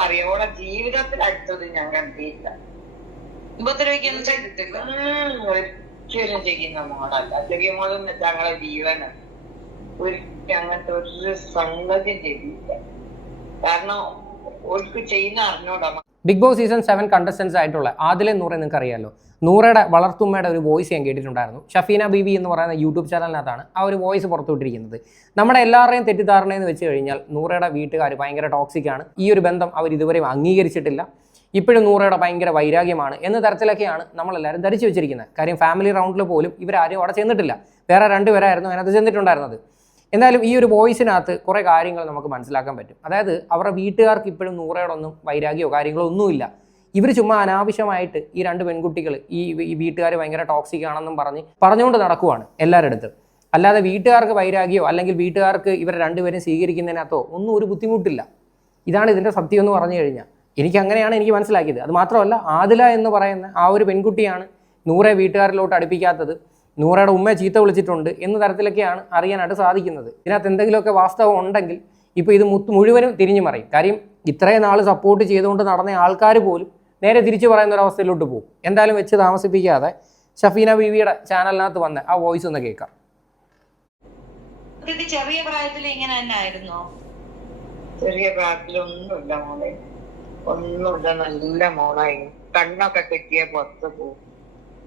പറയോളെ ജീവിതത്തിൽ അടുത്തത് ഞാൻ കണ്ടില്ല. ഉപദ്രവിക്കൊന്നും ചെയ്തിട്ടില്ല. ഒരിക്കലും ചെയ്യുന്ന മോളല്ല. ചെറിയ മോളെന്ന് വെച്ചാൽ ഞങ്ങളെ ജീവനാണ്. ഒരിക്കലും അങ്ങനത്തെ ഒരു സംഗതി ചെയ്തില്ല. കാരണം ഓർക്ക് ചെയ്യുന്ന അറിഞ്ഞോടാ. ബിഗ് ബോസ് സീസൺ 7 കണ്ടസ്റ്റൻസ് ആയിട്ടുള്ള ആദിലെ നൂറെ നിങ്ങൾക്ക് അറിയാമല്ലോ. നൂറയുടെ വളർത്തുമ്മയുടെ ഒരു വോയിസ് ഞാൻ കേട്ടിട്ടുണ്ടായിരുന്നു. ഷഫീന ബീബി എന്ന് പറയുന്ന യൂട്യൂബ് ചാനലിനകത്താണ് ആ ഒരു വോയിസ് പുറത്തുവിട്ടിരിക്കുന്നത്. നമ്മുടെ എല്ലാവരുടെയും തെറ്റിദ്ധാരണയെന്ന് വെച്ച് കഴിഞ്ഞാൽ നൂറയുടെ വീട്ടുകാർ ഭയങ്കര ടോക്സിക്കാണ്, ഈ ഒരു ബന്ധം അവർ ഇതുവരെയും അംഗീകരിച്ചിട്ടില്ല, ഇപ്പോഴും നൂറയുടെ ഭയങ്കര വൈരാഗ്യമാണ് എന്ന തരത്തിലൊക്കെയാണ് നമ്മളെല്ലാവരും ധരിച്ചു വെച്ചിരിക്കുന്നത്. കാര്യം ഫാമിലി റൗണ്ടിൽ പോലും ഇവരാരും അവിടെ ചെന്നിട്ടില്ല, വേറെ 2 പേരായിരുന്നു അതിനകത്ത് ചെന്നിട്ടുണ്ടായിരുന്നത്. എന്തായാലും ഈ ഒരു വോയിസിനകത്ത് കുറേ കാര്യങ്ങൾ നമുക്ക് മനസ്സിലാക്കാൻ പറ്റും. അതായത് അവരുടെ വീട്ടുകാർക്ക് ഇപ്പോഴും നൂറയോടൊന്നും വൈരാഗ്യമോ കാര്യങ്ങളോ ഒന്നുമില്ല. ഇവർ ചുമ്മാ അനാവശ്യമായിട്ട് ഈ 2 പെൺകുട്ടികൾ ഈ വീട്ടുകാർ ഭയങ്കര ടോക്സിക് ആണെന്നും പറഞ്ഞുകൊണ്ട് നടക്കുവാണ് എല്ലാവരുടെ അടുത്ത്. അല്ലാതെ വീട്ടുകാർക്ക് വൈരാഗ്യമോ അല്ലെങ്കിൽ വീട്ടുകാർക്ക് ഇവരെ 2 പേരും സ്വീകരിക്കുന്നതിനകത്തോ ഒന്നും ഒരു ബുദ്ധിമുട്ടില്ല. ഇതാണ് ഇതിൻ്റെ സത്യം എന്ന് പറഞ്ഞു കഴിഞ്ഞാൽ. അങ്ങനെയാണ് എനിക്ക് മനസ്സിലാക്കിയത്. അത് മാത്രമല്ല, ആദില എന്ന് പറയുന്ന ആ ഒരു പെൺകുട്ടിയാണ് നൂറെ വീട്ടുകാരിലോട്ട് അടുപ്പിക്കാത്തത്, നൂറയുടെ ഉമ്മയെ ചീത്ത വിളിച്ചിട്ടുണ്ട് എന്ന തരത്തിലൊക്കെയാണ് അറിയാനായിട്ട് സാധിക്കുന്നത്. ഇതിനകത്ത് എന്തെങ്കിലുമൊക്കെ വാസ്തവം ഉണ്ടെങ്കിൽ ഇപ്പോൾ ഇത് മുഴുവനും തിരിഞ്ഞു മറിയും. കാര്യം ഇത്രയും നാൾ സപ്പോർട്ട് ചെയ്തുകൊണ്ട് നടന്ന ആൾക്കാർ പോലും നേരെ തിരിച്ചു പറയുന്ന ഒരു അവസ്ഥയിലോട്ട് പോകും. എന്തായാലും വെച്ച് താമസിപ്പിക്കാതെ ഷഫീന ബീവിയുടെ ചാനലിനകത്ത് വന്ന ആ വോയിസ് ഒന്ന് കേൾക്കാം. ചെറിയ പ്രായത്തിൽ ഇങ്ങനെ തന്നെ ആയിരുന്നോ? ചെറിയ പ്രായത്തിലൊന്നുമില്ല മോളെ, ഒന്നുമില്ല. നല്ല മോളായിരുന്നു. കണ്ണൊക്കെ കെട്ടിയ പുറത്ത് പോകും,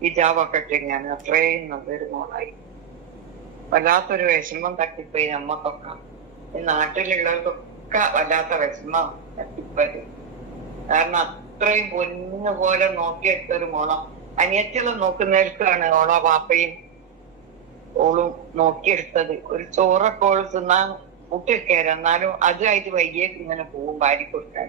ഹിജാബൊക്കെ ഇട്ടിങ്ങനെ. അത്രയും നല്ലൊരു മോളായി. വല്ലാത്തൊരു വിഷമം തട്ടിപ്പോയി നമ്മക്കൊക്കെ, ഈ നാട്ടിലുള്ളവർക്കൊക്കെ വല്ലാത്ത വിഷമം തട്ടിപ്പോയി. കാരണം അത്രയും പൊന്നു പോലെ നോക്കിയെടുത്തൊരു മോള. അനിയത്തികളെ നോക്കുന്നവർക്കാണ് ഓളോ പാപ്പയും ഓളും നോക്കിയെടുത്തത്. ഒരു ചോറൊക്കെ ഓള് തിന്നാൻ മുട്ടിരിക്കരുത്, എന്നാലും അതുമായിട്ട് വൈകിയേക്ക് ഇങ്ങനെ പോകും ഭാര്യ കൊടുക്കാൻ.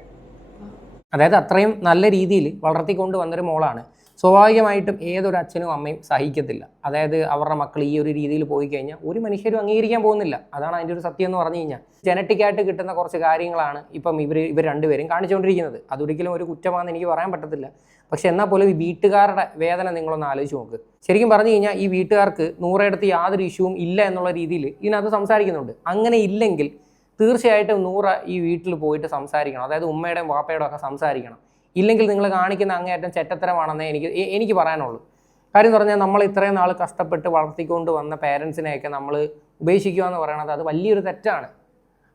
അതായത് അത്രയും നല്ല രീതിയിൽ വളർത്തിക്കൊണ്ട് വന്നൊരു മോളാണ്. സ്വാഭാവികമായിട്ടും ഏതൊരു അച്ഛനും അമ്മയും സഹിക്കത്തില്ല. അതായത് അവരുടെ മക്കൾ ഈ ഒരു രീതിയിൽ പോയി കഴിഞ്ഞാൽ ഒരു മനുഷ്യരും അംഗീകരിക്കാൻ പോകുന്നില്ല. അതാണ് അതിൻ്റെ ഒരു സത്യം എന്ന് പറഞ്ഞു കഴിഞ്ഞാൽ. ജനറ്റിക്കായിട്ട് കിട്ടുന്ന കുറച്ച് കാര്യങ്ങളാണ് ഇപ്പം ഇവർ 2 പേരും കാണിച്ചുകൊണ്ടിരിക്കുന്നത്. അതൊരിക്കലും ഒരു കുറ്റമാണെന്ന് എനിക്ക് പറയാൻ പറ്റത്തില്ല. പക്ഷെ എന്നാൽ പോലും ഈ വീട്ടുകാരുടെ വേദന നിങ്ങളൊന്ന് ആലോചിച്ച് നോക്ക്. ശരിക്കും പറഞ്ഞു കഴിഞ്ഞാൽ ഈ വീട്ടുകാർക്ക് നൂറെടുത്ത് യാതൊരു ഇഷ്യൂവും ഇല്ല എന്നുള്ള രീതിയിൽ ഇതിനകത്ത് സംസാരിക്കുന്നുണ്ട്. അങ്ങനെ ഇല്ലെങ്കിൽ തീർച്ചയായിട്ടും നൂറ ഈ വീട്ടിൽ പോയിട്ട് സംസാരിക്കണം. അതായത് ഉമ്മയുടെയും വാപ്പയുടെയും ഒക്കെ സംസാരിക്കണം. ഇല്ലെങ്കിൽ നിങ്ങൾ കാണിക്കുന്ന അങ്ങേയറ്റം ചെറ്റത്തരമാണെന്നേ എനിക്ക് പറയാനുള്ളൂ. കാര്യം എന്ന് പറഞ്ഞാൽ നമ്മൾ ഇത്രയും നാൾ കഷ്ടപ്പെട്ട് വളർത്തിക്കൊണ്ട് വന്ന പേരൻസിനെയൊക്കെ നമ്മൾ ഉപേക്ഷിക്കുക എന്ന് പറയുന്നത് അത് വലിയൊരു തെറ്റാണ്.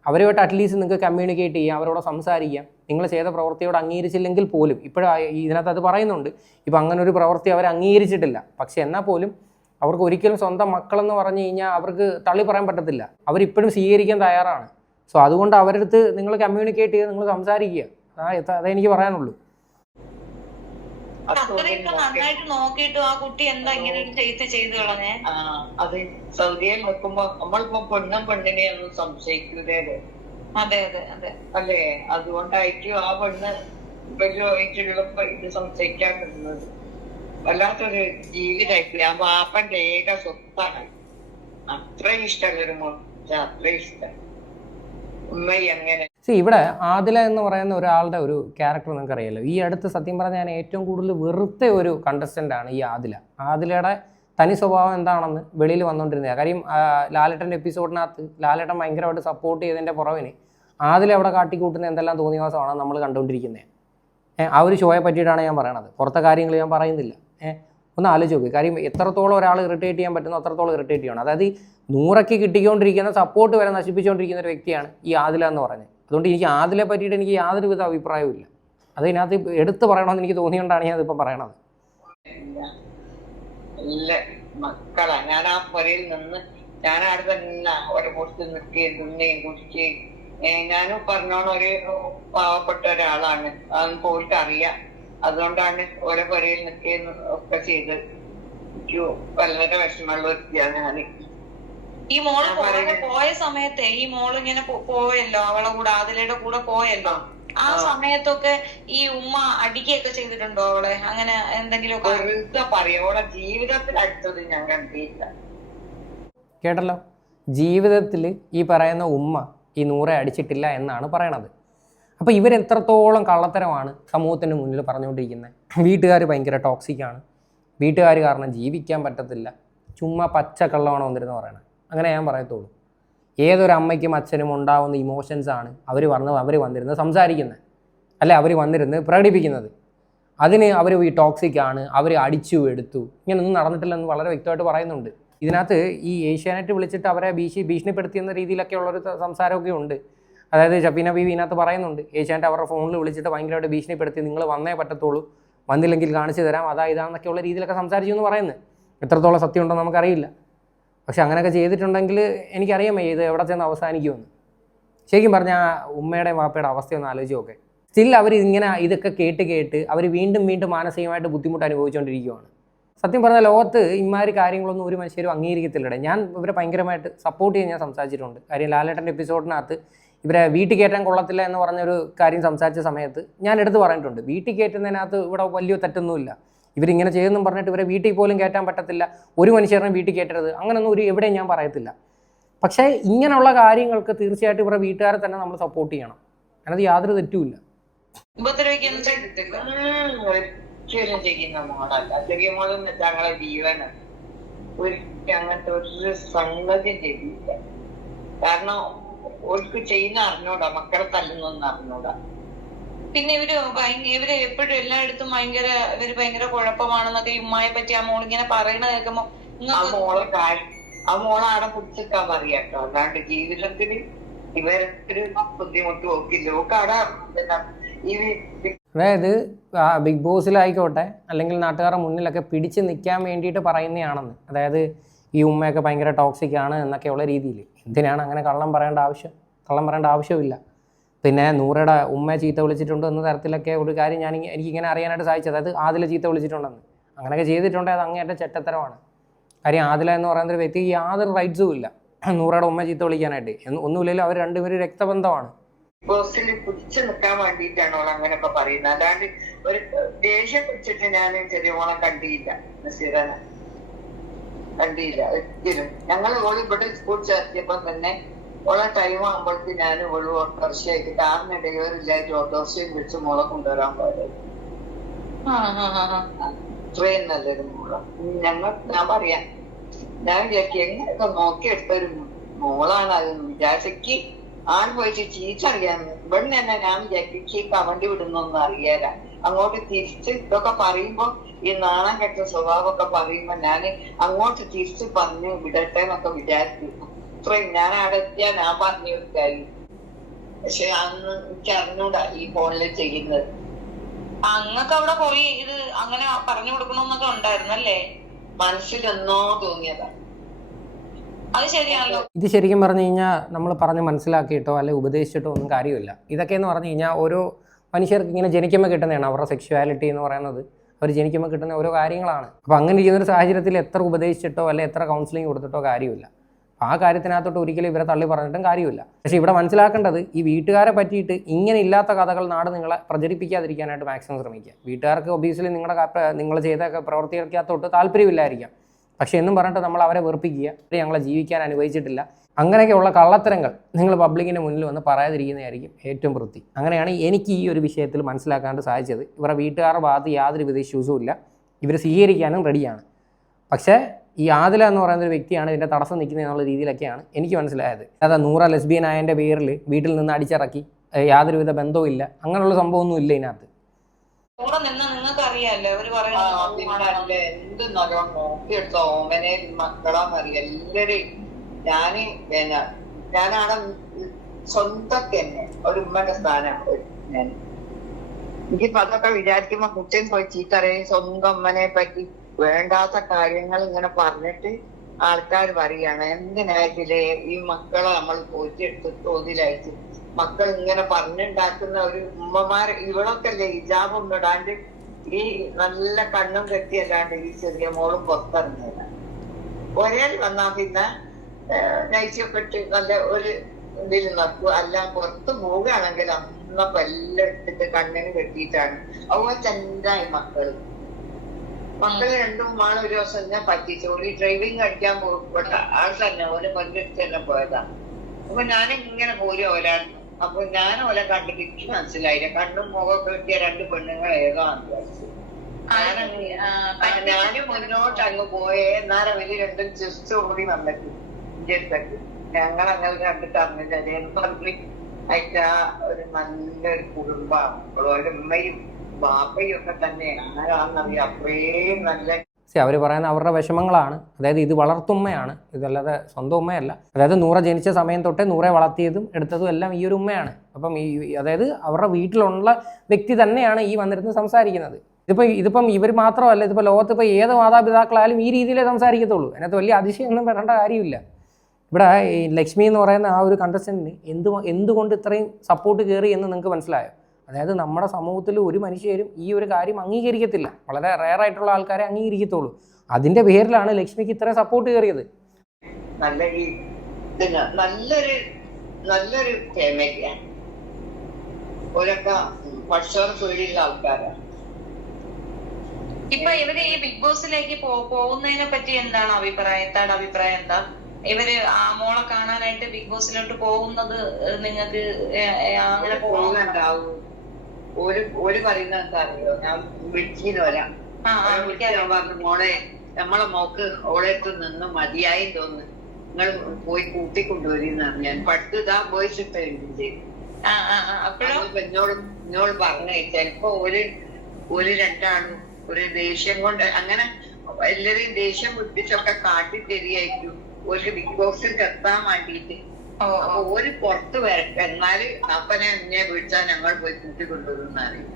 അവരുമായിട്ട് അറ്റ്ലീസ്റ്റ് നിങ്ങൾക്ക് കമ്മ്യൂണിക്കേറ്റ് ചെയ്യാം, അവരോട് സംസാരിക്കാം. നിങ്ങൾ ചെയ്ത പ്രവൃത്തിയോട് അംഗീകരിച്ചില്ലെങ്കിൽ പോലും ഇപ്പോഴും ഇതിനകത്ത് അത് പറയുന്നുണ്ട്. ഇപ്പം അങ്ങനെ ഒരു പ്രവൃത്തി അവർ അംഗീകരിച്ചിട്ടില്ല. പക്ഷെ എന്നാൽ പോലും അവർക്ക് ഒരിക്കലും സ്വന്തം മക്കളെന്ന് പറഞ്ഞു കഴിഞ്ഞാൽ അവർക്ക് തള്ളി പറയാൻ പറ്റത്തില്ല. അവരിപ്പോഴും സ്വീകരിക്കാൻ തയ്യാറാണ്. സോ അതുകൊണ്ട് അവരുടെ അടുത്ത് നിങ്ങൾ കമ്മ്യൂണിക്കേറ്റ് ചെയ്ത് നിങ്ങൾ സംസാരിക്കുക. അതെനിക്ക് പറയാനുള്ളൂ. നന്നായിട്ട് നോക്കിയിട്ട് ആ കുട്ടി എന്താ ഇങ്ങനെ ഒരു ചെയ്ത് കളഞ്ഞേ? അത് സൗദിയിൽ നോക്കുമ്പോ നമ്മളിപ്പോ പെണ്ണിനെ ഒന്നും സംശയിക്കൂലേ? അതെ അതെ അതെ അല്ലേ? അതുകൊണ്ടായിരിക്കും ആ പെണ്ണ് ഇവരുമായിട്ടുള്ളപ്പോ ഇത് സംശയിക്കാൻ പറ്റുന്നത്. വല്ലാത്തൊരു ജീവിതമായിട്ട് ആ പാപ്പന്റെ ഏക സ്വത്താണ്. അത്രയും ഇഷ്ടമുള്ളൊരു മോൻ, അത്രയും ഇഷ്ടം. ഇവിടെ ആദില എന്ന് പറയുന്ന ഒരാളുടെ ഒരു ക്യാരക്ടർ നിങ്ങൾക്ക് അറിയാലോ. ഈ അടുത്ത് സത്യം പറഞ്ഞാൽ ഞാൻ ഏറ്റവും കൂടുതൽ വെറുത്ത ഒരു കണ്ടസ്റ്റന്റ് ആണ് ഈ ആദില. ആദിലയുടെ തനി സ്വഭാവം എന്താണെന്ന് വെളിയിൽ വന്നുകൊണ്ടിരുന്നത്. കാര്യം ലാലേട്ടൻ്റെ എപ്പിസോഡിനകത്ത് ലാലേട്ടൻ ഭയങ്കരമായിട്ട് സപ്പോർട്ട് ചെയ്തതിൻ്റെ പുറവിന് ആദില അവിടെ കാട്ടിക്കൂട്ടുന്ന എന്തെല്ലാം തോന്നിവാസമാണ് നമ്മൾ കണ്ടുകൊണ്ടിരിക്കുന്നത്. ആ ഒരു ഷോയെ പറ്റിയിട്ടാണ് ഞാൻ പറയണത്, പുറത്തെ കാര്യങ്ങൾ ഞാൻ പറയുന്നില്ല. ഒന്ന് ആലോചിച്ച് നോക്കുക. കാര്യം എത്രത്തോളം ഒരാൾ ഇറിറ്റേറ്റ് ചെയ്യാൻ പറ്റുന്നോ അത്രത്തോളം ഇറിറ്റേറ്റ് ചെയ്യണം. അതായത് നൂറയ്ക്ക് കിട്ടിക്കൊണ്ടിരിക്കുന്ന സപ്പോർട്ട് വരെ നശിപ്പിച്ചുകൊണ്ടിരിക്കുന്ന ഒരു വ്യക്തിയാണ് ഈ ആദില എന്ന് പറയുന്നത്. അതുകൊണ്ട് എനിക്ക് ആദിലെ പറ്റിയിട്ട് എനിക്ക് യാതൊരുവിധ അഭിപ്രായവും ഇല്ല. അത് ഇതിനകത്ത് എടുത്ത് പറയണമെന്ന് എനിക്ക് തോന്നിയോണ്ടാണ് ഞാൻ ഇതിപ്പം പറയണത്. മക്കളാ, ഞാൻ ആ പുരയിൽ നിന്ന് ഞാൻ അവിടെ തന്നെ ഒരു പൊട്ട് നിൽക്കുകയും തിന്നുകയും കുടിക്കുകയും. ഞാനും പറഞ്ഞോണം ഒരു പാവപ്പെട്ട ഒരാളാണ്, അതൊന്നും പോയിട്ട് അറിയാം. അതുകൊണ്ടാണ് ഓരോ പുരയിൽ നിൽക്കുകയും ഒക്കെ ചെയ്ത്. എനിക്ക് വളരെ വിഷമമുള്ള വ്യക്തിയാണ് ഞാൻ. ഈ മോള് പോയ സമയത്തെ ഈ മോള് ഇങ്ങനെ പോയല്ലോ, അവളെ കൂടെ ആദിലയുടെ കൂടെ പോയല്ലോ. ആ സമയത്തൊക്കെ ഈ ഉമ്മ അടിക്കുകയൊക്കെ ചെയ്തിട്ടുണ്ടോ അവളെ? അങ്ങനെ എന്തെങ്കിലും പറയോളെ ജീവിതത്തിൽ അടുത്തത് ഞാൻ കണ്ടില്ല. കേട്ടല്ലോ, ജീവിതത്തിൽ ഈ പറയുന്ന ഉമ്മ ഈ നൂറെ അടിച്ചിട്ടില്ല എന്നാണ് പറയണത്. അപ്പോൾ ഇവരെത്രത്തോളം കള്ളത്തരമാണ് സമൂഹത്തിന് മുന്നിൽ പറഞ്ഞുകൊണ്ടിരിക്കുന്നത്. വീട്ടുകാർ ഭയങ്കര ടോക്സിക്കാണ്, വീട്ടുകാർ കാരണം ജീവിക്കാൻ പറ്റത്തില്ല, ചുമ്മാ പച്ച കള്ളമാണ് വന്നിരുന്ന് പറയണത്. അങ്ങനെ ഞാൻ പറയത്തുള്ളൂ. ഏതൊരു അമ്മയ്ക്കും അച്ഛനും ഉണ്ടാവുന്ന ഇമോഷൻസാണ് അവർ വന്നിരുന്ന് സംസാരിക്കുന്നത്. അല്ലെ അവർ വന്നിരുന്ന് പ്രകടിപ്പിക്കുന്നത്. അതിന് അവർ ഈ ടോക്സിക് ആണ്, അവർ അടിച്ചു എടുത്തു, ഇങ്ങനൊന്നും നടന്നിട്ടില്ലെന്ന് വളരെ വ്യക്തമായിട്ട് പറയുന്നുണ്ട്. ഇതിനകത്ത് ഈ ഏഷ്യാനെറ്റ് വിളിച്ചിട്ട് അവരെ ഭീഷണിപ്പെടുത്തിയെന്ന രീതിയിലൊക്കെ ഉള്ളൊരു സംസാരമൊക്കെ ഉണ്ട്. അതായത് ഷഫീന ബീവി ഇതിനകത്ത് പറയുന്നുണ്ട്, ഏഷ്യാനെറ്റ് അവരുടെ ഫോണിൽ വിളിച്ചിട്ട് ഭയങ്കരമായിട്ട് ഭീഷണിപ്പെടുത്തി, നിങ്ങൾ വന്നേ പറ്റത്തുള്ളൂ, വന്നില്ലെങ്കിൽ കാണിച്ചു തരാം, ഇതാന്നൊക്കെയുള്ള രീതിയിലൊക്കെ സംസാരിച്ചു എന്ന് പറയുന്നത്. എത്രത്തോളം സത്യം ഉണ്ടെന്ന് നമുക്കറിയില്ല. പക്ഷെ അങ്ങനെയൊക്കെ ചെയ്തിട്ടുണ്ടെങ്കിൽ എനിക്കറിയാം ഇത് എവിടെ ചെന്ന് അവസാനിക്കുമെന്ന്. ശരിക്കും പറഞ്ഞാൽ ഉമ്മയുടെ വാപ്പയുടെ അവസ്ഥയൊന്ന് ആലോചിച്ച് നോക്കെ. സ്റ്റിൽ അവർ ഇതൊക്കെ കേട്ട് അവർ വീണ്ടും മാനസികമായിട്ട് ബുദ്ധിമുട്ട് അനുഭവിച്ചുകൊണ്ടിരിക്കുകയാണ്. സത്യം പറഞ്ഞാൽ ലോകത്ത് ഇമാതിരി കാര്യങ്ങളൊന്നും ഒരു മനുഷ്യരും അംഗീകരിക്കത്തില്ലടെ. ഞാൻ ഇവരെ ഭയങ്കരമായിട്ട് സപ്പോർട്ട് ചെയ്യാൻ ഞാൻ സംസാരിച്ചിട്ടുണ്ട്. കാര്യം ലാലേട്ടൻ്റെ എപ്പിസോഡിനകത്ത് ഇവരെ വീട്ടിൽ കയറ്റാൻ കൊള്ളത്തില്ല എന്ന് പറഞ്ഞൊരു കാര്യം സംസാരിച്ച സമയത്ത് ഞാൻ എടുത്ത് പറഞ്ഞിട്ടുണ്ട്, വീട്ടിൽ കയറ്റുന്നതിനകത്ത് ഇവിടെ വലിയ തെറ്റൊന്നുമില്ല. ഇവരിങ്ങനെ ചെയ്തെന്നും പറഞ്ഞിട്ട് ഇവരെ വീട്ടിൽ പോലും കയറ്റാൻ പറ്റത്തില്ല, ഒരു മനുഷ്യരുടെ വീട്ടിൽ കയറ്റരുത്, അങ്ങനെയൊന്നും എവിടെയും ഞാൻ പറയത്തില്ല. പക്ഷേ ഇങ്ങനെയുള്ള കാര്യങ്ങൾക്ക് തീർച്ചയായിട്ടും ഇവരുടെ വീട്ടുകാരെ തന്നെ നമ്മൾ സപ്പോർട്ട് ചെയ്യണം. അതിനകത്ത് യാതൊരു തെറ്റുമില്ല. ഒരിക്കലും ചെയ്യുന്ന മോളല്ല. ചെറിയ മോളെന്ന് ഞങ്ങളെ ജീവനാണ്. ഒരിക്കലും അങ്ങനത്തെ ഒരു സംഗതി ചെയ്യില്ല. കാരണം ഓർക്ക് ചെയ്യുന്ന അറിഞ്ഞൂടാ, മക്കളെ തല്ലുന്നൊന്നും അറിഞ്ഞൂടാ. പിന്നെ ഇവര് എപ്പോഴും എല്ലായിടത്തും ഭയങ്കര കുഴപ്പമാണെന്നൊക്കെ ഉമ്മയെ പറ്റി ആ മോളിങ്ങനെ പറയണ കേൾക്കുമ്പോ ആ മോളെ ആടെ പിടിച്ചിട്ടാ പറയാട്ടോ. അല്ലാണ്ട് ജീവിതത്തിൽ ഇവരൊരു ബുദ്ധിമുട്ട് നോക്കില്ല. ഓക്കാടെ അതായത് ബിഗ് ബോസിലായിക്കോട്ടെ അല്ലെങ്കിൽ നാട്ടുകാരുടെ മുന്നിലൊക്കെ പിടിച്ച് നിൽക്കാൻ വേണ്ടിയിട്ട് പറയുന്നതാണെന്ന്. അതായത് ഈ ഉമ്മയൊക്കെ ഭയങ്കര ടോക്സിക് ആണ് എന്നൊക്കെയുള്ള രീതിയിൽ. എന്തിനാണ് അങ്ങനെ കള്ളം പറയേണ്ട ആവശ്യമില്ല. പിന്നെ നൂറയുടെ ഉമ്മയെ ചീത്ത വിളിച്ചിട്ടുണ്ട് എന്ന തരത്തിലൊക്കെ ഒരു കാര്യം എനിക്കിങ്ങനെ അറിയാനായിട്ട് സാധിച്ചത്. അതായത് ആദില ചീത്ത വിളിച്ചിട്ടുണ്ടെന്ന്. അങ്ങനെയൊക്കെ ചെയ്തിട്ടുണ്ടെങ്കിൽ അത് അങ്ങേറ്റ ചെറ്റത്തരമാണ്. കാര്യം ആദില എന്ന് പറയുന്ന ഒരു വ്യക്തിക്ക് യാതൊരു റൈറ്റ്സും ഇല്ല നൂറയുടെ ഉമ്മ ചീത്ത വിളിക്കാനായിട്ട്. ഒന്നുമില്ലെങ്കിലും അവർ രണ്ടുപേരും രക്തബന്ധമാണ്. ബോസിൽ പിടിച്ചു നിൽക്കാൻ വേണ്ടിയിട്ടാണ് ഓൾ അങ്ങനെയൊക്കെ പറയുന്നത്. അല്ലാണ്ട് ഒരു ദേഷ്യം പിടിച്ചിട്ട് ഞാൻ ചെറിയ മോളെ കണ്ടിയില്ല, നസീറനെ കണ്ടിയില്ല ഒരിക്കലും. ഞങ്ങൾ ഓള് ഇവിടെ സ്കൂൾ ചേർത്തിയപ്പോ തന്നെ ഓളെ ടൈം ആകുമ്പോഴേക്ക് ഞാൻ ഓള് ഓട്ടോറിക്ഷയായിട്ട് കാറിന് ഡ്രൈവറില്ലായിട്ട് ഓട്ടോറിക്ഷയും വിളിച്ച് മോളെ കൊണ്ടുവരാൻ പോയത്. ട്രെയിൻ നല്ലൊരു മോള്. ഞാൻ പറയാം, ഞാൻ വിചാരിക്കും എങ്ങനെയൊക്കെ നോക്കിയെടുത്തൊരു മോളാണ് അത് വിചാരിച്ചക്ക് ആൺ പോയിട്ട് ചീച്ചറിയാന്ന്. ഇവിടെ തന്നെ ഞാൻ വിചാരിക്കും കവണ്ടി വിടുന്നൊന്നും അറിയാല. അങ്ങോട്ട് തിരിച്ച് ഇതൊക്കെ പറയുമ്പോ ഈ നാണം കെട്ട സ്വഭാവമൊക്കെ പറയുമ്പോ ഞാൻ അങ്ങോട്ട് തിരിച്ച് പറഞ്ഞു വിടട്ടെ എന്നൊക്കെ വിചാരിച്ചു. ഇത്രയും ഞാൻ അവിടെ എത്തിയാ ഞാൻ പറഞ്ഞു കാര്യം. പക്ഷെ അന്ന് എനിക്ക് അറിഞ്ഞൂടാ ഈ ഫോണില് ചെയ്യുന്നത്. അങ്ങക്ക് അവിടെ പോയി ഇത് അങ്ങനെ പറഞ്ഞു കൊടുക്കണമെന്നൊക്കെ ഉണ്ടായിരുന്നല്ലേ? മനസ്സിലെന്നോ തോന്നിയതാ. അത് ശരിയാണല്ലോ. ഇത് ശരിക്കും പറഞ്ഞു കഴിഞ്ഞാൽ നമ്മൾ പറഞ്ഞ് മനസ്സിലാക്കിയിട്ടോ അല്ലെ ഉപദേശിച്ചിട്ടോ ഒന്നും കാര്യമില്ല. ഇതൊക്കെ എന്ന് പറഞ്ഞു കഴിഞ്ഞാൽ ഓരോ മനുഷ്യർക്ക് ഇങ്ങനെ ജനിക്കുമ്പോൾ കിട്ടുന്നതാണ്. അവരുടെ സെക്ഷുവാലിറ്റി എന്ന് പറയുന്നത് അവർ ജനിക്കുമ്പോൾ കിട്ടുന്ന ഓരോ കാര്യങ്ങളാണ്. അപ്പോൾ അങ്ങനെ ചെയ്യുന്നൊരു സാഹചര്യത്തിൽ എത്ര ഉപദേശിച്ചിട്ടോ അല്ലെ എത്ര കൗൺസിലിംഗ് കൊടുത്തിട്ടോ കാര്യമില്ല. ആ കാര്യത്തിനകത്തോട്ട് ഒരിക്കലും ഇവരെ തള്ളി പറഞ്ഞിട്ടും കാര്യമില്ല. പക്ഷേ ഇവിടെ മനസ്സിലാക്കേണ്ടത് ഈ വീട്ടുകാരെ പറ്റിയിട്ട് ഇങ്ങനെ ഇല്ലാത്ത കഥകൾ നാട് നിങ്ങളെ പ്രചരിപ്പിക്കാതിരിക്കാനായിട്ട് മാക്സിമം ശ്രമിക്കുക. വീട്ടുകാർക്ക് ഒബിയസ്ലി നിങ്ങൾ ചെയ്ത പ്രവർത്തിക്കകത്തോട്ട് താല്പര്യമില്ലായിരിക്കാം. പക്ഷേ എന്നും പറഞ്ഞിട്ട് നമ്മൾ അവരെ വെറുപ്പിക്കുക, ഞങ്ങളെ ജീവിക്കാൻ അനുവദിച്ചിട്ടില്ല, അങ്ങനെയൊക്കെയുള്ള കള്ളത്തരങ്ങൾ നിങ്ങൾ പബ്ലിക്കിൻ്റെ മുന്നിൽ വന്ന് പറയാതിരിക്കുന്നതായിരിക്കും ഏറ്റവും വൃത്തി. അങ്ങനെയാണ് എനിക്ക് ഈ ഒരു വിഷയത്തിൽ മനസ്സിലാക്കാണ്ട് സാധിച്ചത്. ഇവരുടെ വീട്ടുകാരുടെ ഭാഗത്ത് യാതൊരുവിധ ഇഷ്യൂസും ഇല്ല, ഇവർ സ്വീകരിക്കാനും റെഡിയാണ്. പക്ഷേ ഈ ആദില എന്ന് പറയുന്ന ഒരു വ്യക്തിയാണ് ഇതിൻ്റെ തടസ്സം നിൽക്കുന്നത് എന്നുള്ള രീതിയിലൊക്കെയാണ് എനിക്ക് മനസ്സിലായത്. അതാ നൂറ ലെസ്ബിയൻ ആയതിൻ്റെ പേരിൽ വീട്ടിൽ നിന്ന് അടിച്ചിറക്കി, യാതൊരുവിധ ബന്ധവും ഇല്ല, അങ്ങനെയുള്ള സംഭവമൊന്നും ഇല്ല ഇതിനകത്ത്. എന്ത് നല്ലോണം നോക്കിയെടുത്ത ഓമനെ മക്കളാന്നറിയ എല്ലാരും. ഞാനാണ് സ്വന്തം തന്നെ ഒരു ഉമ്മന്റെ സ്ഥാനമാണ് ഞാൻ. എനിക്കിപ്പോ അതൊക്കെ വിചാരിക്കുമ്പോ കുറ്റം പോയി ചീത്തറിയും. സ്വന്തം അമ്മനെ പറ്റി വേണ്ടാത്ത കാര്യങ്ങൾ ഇങ്ങനെ പറഞ്ഞിട്ട് ആൾക്കാർ പറയാണ് എന്തിനായിട്ടില്ലേ ഈ മക്കളെ നമ്മൾ പോറ്റിയെടുത്ത് തോതിലയച്ച് മക്കൾ ഇങ്ങനെ പറഞ്ഞുണ്ടാക്കുന്ന ഒരു ഉമ്മമാർ. ഇവളൊക്കെ അല്ലേ ഹിജാബൊന്നും ഇടാണ്ട് ഈ നല്ല കണ്ണും കെട്ടിയല്ലാണ്ട് ഈ ചെറിയ മോളും പുറത്തിറങ്ങിയതാണ്. ഒരേ വന്നാ പിന്നെ നൈറ്റിയൊക്കെ ഇട്ട് നല്ല ഒരു ഇതിൽ നടക്കും. എല്ലാം പുറത്ത് പോവുകയാണെങ്കിൽ അന്നപ്പോ എല്ലാം എടുത്തിട്ട് കണ്ണിന് കെട്ടിയിട്ടാണ്. അതുപോലെ തന്നെ മക്കള് രണ്ടും മാള് ഒരു ദിവസം ഞാൻ പറ്റിച്ചോളി ഡ്രൈവിംഗ് അടിക്കാൻ പോയിപ്പെട്ട ആൾ തന്നെ ഓലെ കൊണ്ടെടുത്ത് തന്നെ പോയതാ. അപ്പൊ ഞാനിങ്ങനെ പോരും ഓലാണ്. അപ്പൊ ഞാൻ ഓലെ കണ്ടിട്ട് എനിക്ക് മനസ്സിലായില്ല. കണ്ണും മുഖമൊക്കെ കിട്ടിയ രണ്ട് പെണ്ണുങ്ങൾ ഏതാന്ന് വിചാരിച്ചു. ഞാനും മുന്നോട്ട് അങ്ങ് പോയേ. എന്നാലും അവര് രണ്ടും ജസ്റ്റ് ഓടി വന്നിട്ട് ഇന്ത്യ അടുത്തേക്ക്. ഞങ്ങൾ അങ്ങനെ കണ്ടിട്ട് അറിഞ്ഞില്ല. ഞാൻ പറഞ്ഞു അയച്ച ഒരു നല്ലൊരു കുടുംബമാണ്. ഒരു ഉമ്മയും ബാപ്പയും ഒക്കെ തന്നെയാണ്. ആരാണെന്നറിയാം, അത്രയും നല്ല. അവർ പറയുന്ന അവരുടെ വിഷമങ്ങളാണ്. അതായത് ഇത് വളർത്തുമ്മയാണ്, ഇതല്ലാതെ സ്വന്തം ഉമ്മയല്ല. അതായത് നൂറ ജനിച്ച സമയം തൊട്ടേ നൂറെ വളർത്തിയതും എടുത്തതും എല്ലാം ഈ ഒരു ഉമ്മയാണ്. അപ്പം അതായത് അവരുടെ വീട്ടിലുള്ള വ്യക്തി തന്നെയാണ് ഈ വന്നിരുന്ന് സംസാരിക്കുന്നത്. ഇതിപ്പം ഇവർ മാത്രമല്ല, ഇതിപ്പോൾ ലോകത്ത് ഇപ്പോൾ ഏത് മാതാപിതാക്കളായാലും ഈ രീതിയിലേ സംസാരിക്കത്തുള്ളൂ. അതിനകത്ത് വലിയ അതിശയമൊന്നും വരേണ്ട കാര്യമില്ല. ഇവിടെ ഈ ലക്ഷ്മി എന്ന് പറയുന്ന ആ ഒരു കണ്ടസ്റ്റൻറ്റിന് എന്തുകൊണ്ട് ഇത്രയും സപ്പോർട്ട് കയറി എന്ന് നിങ്ങൾക്ക് മനസ്സിലായോ? അതായത് നമ്മുടെ സമൂഹത്തിൽ ഒരു മനുഷ്യരും ഈ ഒരു കാര്യം അംഗീകരിക്കത്തില്ല. വളരെ റെയറായിട്ടുള്ള ആൾക്കാരെ അംഗീകരിക്കത്തുള്ളൂ. അതിൻ്റെ പേരിലാണ് ലക്ഷ്മിക്ക് ഇത്രയും സപ്പോർട്ട് കയറിയത്. നല്ലൊരു ഫാമിലിയാണ്. ഒരൊക്കെ പക്ഷോർ പേടിയുള്ള ആൾക്കാരാണ്. ഇപ്പൊ ഇവര് ഈ ബിഗ് ബോസിലേക്ക് പോകുന്നതിനെ പറ്റി എന്താണ് അഭിപ്രായം എന്താ? ഇവര് ആ മോളെ കാണാനായിട്ട് ബിഗ് ബോസിലോട്ട് പോകുന്നത് നിങ്ങൾക്ക് അങ്ങനെ പോകുന്നുണ്ടാവും. ഒരു പറയുന്ന അറിയോ, ഞാൻ വിളിച്ചിന്ന് വരാം. പറഞ്ഞു, മോളെ നമ്മളെ മോക്ക് ഓളെടുത്ത് നിന്ന് മതിയായി തോന്നുന്നു, നിങ്ങൾ പോയി കൂട്ടിക്കൊണ്ടുവരുന്ന ഞാൻ പടുത്താ വോയിസ് ഇട്ടുണ്ട്. എന്നോട് പറഞ്ഞ ചിലപ്പോ ഒരു രണ്ടാളും ഒരു ദേഷ്യം കൊണ്ട് അങ്ങനെ എല്ലാരെയും ദേഷ്യം പിടിപ്പിച്ചൊക്കെ കാട്ടിത്തരിയായിരിക്കും ഒരു ബിഗ് ബോക്സിൽ എത്താൻ വേണ്ടിയിട്ട്. അപ്പൊ ഒരു പുറത്ത് വരട്ടെ, എന്നാല് അപ്പനെ എന്നെ വിളിച്ചാൽ ഞങ്ങൾ പോയി കൂട്ടിക്കൊണ്ടുവരുന്ന അറിയും.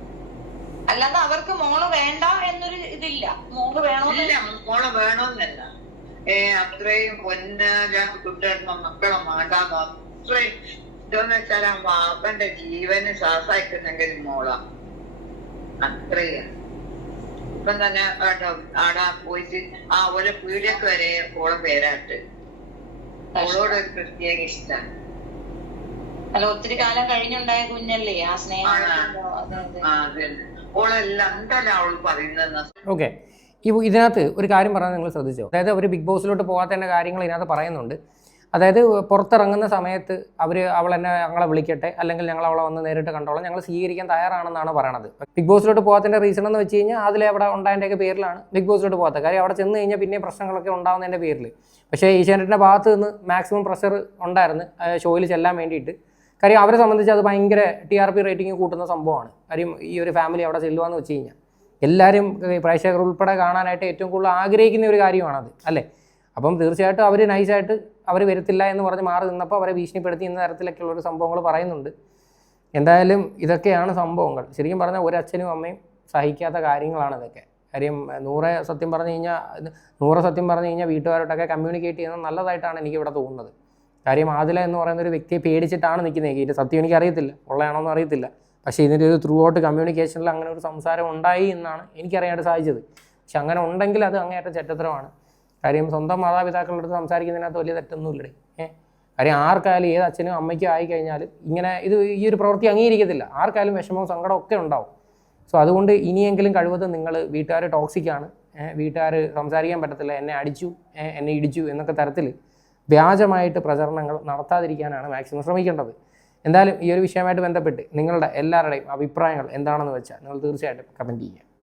അല്ലാതെ അവർക്ക് മോള് വേണ്ട എന്നൊരു ഇതില്ല. മോള് വേണമെന്നല്ല, അത്രയും പൊന്നാല കുട്ടികളുടെ മക്കളെ മാണ്ടാന്ന് അത്രയും ഇതെന്ന് വെച്ചാൽ ആ വാപ്പന്റെ ജീവന് ശ്വാസമായിട്ടുണ്ടെങ്കിൽ മോളാ അത്രയും. ഇപ്പം തന്നെ ആടാ പോയിട്ട് ആ ഓരോ പീഡിയൊക്കെ വരെ ഓളെ പേരാട്ട് അവളോട് ഒരു പ്രത്യേക ഇഷ്ടമാണ്. അല്ല, ഒത്തിരി കാലം കഴിഞ്ഞുണ്ടായ കുഞ്ഞല്ലേ, ആ സ്നേഹം. ഓളെല്ലാം എന്തല്ല അവൾ പറയുന്നത്. ഓക്കെ, ഇതിനകത്ത് ഒരു കാര്യം പറഞ്ഞാൽ നിങ്ങൾ ശ്രദ്ധിച്ചോ? അതായത് അവർ ബിഗ് ബോസിലോട്ട് പോകാത്തതിൻ്റെ കാര്യങ്ങൾ ഇതിനകത്ത് പറയുന്നുണ്ട്. അതായത് പുറത്തിറങ്ങുന്ന സമയത്ത് ഞങ്ങളെ വിളിക്കട്ടെ, അല്ലെങ്കിൽ ഞങ്ങൾ അവളെ വന്ന് നേരിട്ട് കണ്ടോളാം, ഞങ്ങൾ സ്വീകരിക്കാൻ തയ്യാറാണെന്നാണ് പറയണത്. ബിഗ് ബോസിലോട്ട് പോകാത്തതിൻ്റെ റീസൺ എന്ന് വെച്ച് കഴിഞ്ഞാൽ അതിലെ അവിടെ ഉണ്ടായതിൻ്റെയൊക്കെ പേരിലാണ് ബിഗ് ബോസിലോട്ട് പോകാത്ത കാര്യം. അവിടെ ചെന്ന് കഴിഞ്ഞാൽ പിന്നെ പ്രശ്നങ്ങളൊക്കെ ഉണ്ടാകുന്നതിൻ്റെ പേരിൽ. പക്ഷേ ഏഷ്യാനെറ്റിൻ്റെ ഭാഗത്ത് നിന്ന് മാക്സിമം പ്രഷർ ഉണ്ടായിരുന്നു ഷോയിൽ ചെല്ലാൻ വേണ്ടിയിട്ട്. കാര്യം അവരെ സംബന്ധിച്ച് അത് ഭയങ്കര TRP റേറ്റിംഗ് കൂട്ടുന്ന സംഭവമാണ്. കാര്യം ഈ ഒരു ഫാമിലി അവിടെ ചെല്ലുകയെന്ന് വെച്ച് കഴിഞ്ഞാൽ എല്ലാവരും പ്രേക്ഷകർ ഉൾപ്പെടെ കാണാനായിട്ട് ഏറ്റവും കൂടുതൽ ആഗ്രഹിക്കുന്ന ഒരു കാര്യമാണത്, അല്ലേ? അപ്പം തീർച്ചയായിട്ടും അവർ നൈസായിട്ട് അവർ വരത്തില്ല എന്ന് പറഞ്ഞ് മാറി നിന്നപ്പോൾ അവരെ ഭീഷണിപ്പെടുത്തി എന്ന തരത്തിലൊക്കെയുള്ളൊരു സംഭവങ്ങൾ പറയുന്നുണ്ട്. എന്തായാലും ഇതൊക്കെയാണ് സംഭവങ്ങൾ. ശരിക്കും പറഞ്ഞാൽ ഒരു അച്ഛനും അമ്മയും സഹിക്കാത്ത കാര്യങ്ങളാണ് ഇതൊക്കെ. കാര്യം നൂറെ സത്യം പറഞ്ഞു കഴിഞ്ഞാൽ വീട്ടുകാരോട്ടൊക്കെ കമ്മ്യൂണിക്കേറ്റ് ചെയ്യുന്നത് നല്ലതായിട്ടാണ് എനിക്കിവിടെ തോന്നുന്നത്. കാര്യം ആദില എന്ന് പറയുന്ന ഒരു വ്യക്തിയെ പേടിച്ചിട്ടാണ് നിൽക്കുന്നത്. ഇതിൻ്റെ സത്യം എനിക്കറിയത്തില്ല, ഉള്ളതാണോന്ന് അറിയത്തില്ല. പക്ഷേ ഇതിൻ്റെ ഒരു ത്രൂ ഔട്ട് കമ്മ്യൂണിക്കേഷനിൽ അങ്ങനെ ഒരു സംസാരം ഉണ്ടായി എന്നാണ് എനിക്കറിയാനായിട്ട് സാധിച്ചത്. പക്ഷെ അങ്ങനെ ഉണ്ടെങ്കിൽ അത് അങ്ങേയറ്റം ചെറ്റത്തരമാണ്. കാര്യം സ്വന്തം മാതാപിതാക്കളുടെ അടുത്ത് സംസാരിക്കുന്നതിനകത്ത് വലിയ തെറ്റൊന്നുമില്ലേ? കാര്യം ആർക്കായാലും ഏത് അച്ഛനും അമ്മയ്ക്കും ആയിക്കഴിഞ്ഞാലും ഇങ്ങനെ ഈ ഒരു പ്രവൃത്തി അംഗീകരിക്കത്തില്ല. ആർക്കായാലും വിഷമവും സങ്കടവും ഒക്കെ ഉണ്ടാവും. സോ അതുകൊണ്ട് ഇനിയെങ്കിലും കഴിവതും നിങ്ങൾ വീട്ടുകാർ ടോക്സിക്കാണ്, വീട്ടുകാർ സംസാരിക്കാൻ പറ്റത്തില്ല, എന്നെ അടിച്ചു, എന്നെ ഇടിച്ചു എന്നൊക്കെ തരത്തിൽ വ്യാജമായിട്ട് പ്രചരണങ്ങൾ നടത്താതിരിക്കാനാണ് മാക്സിമം ശ്രമിക്കേണ്ടത്. എന്തായാലും ഈ ഒരു വിഷയമായിട്ട് ബന്ധപ്പെട്ട് നിങ്ങളുടെ എല്ലാവരുടെയും അഭിപ്രായങ്ങൾ എന്താണെന്ന് വെച്ചാൽ നിങ്ങൾ തീർച്ചയായിട്ടും കമൻറ്റ് ചെയ്യുക.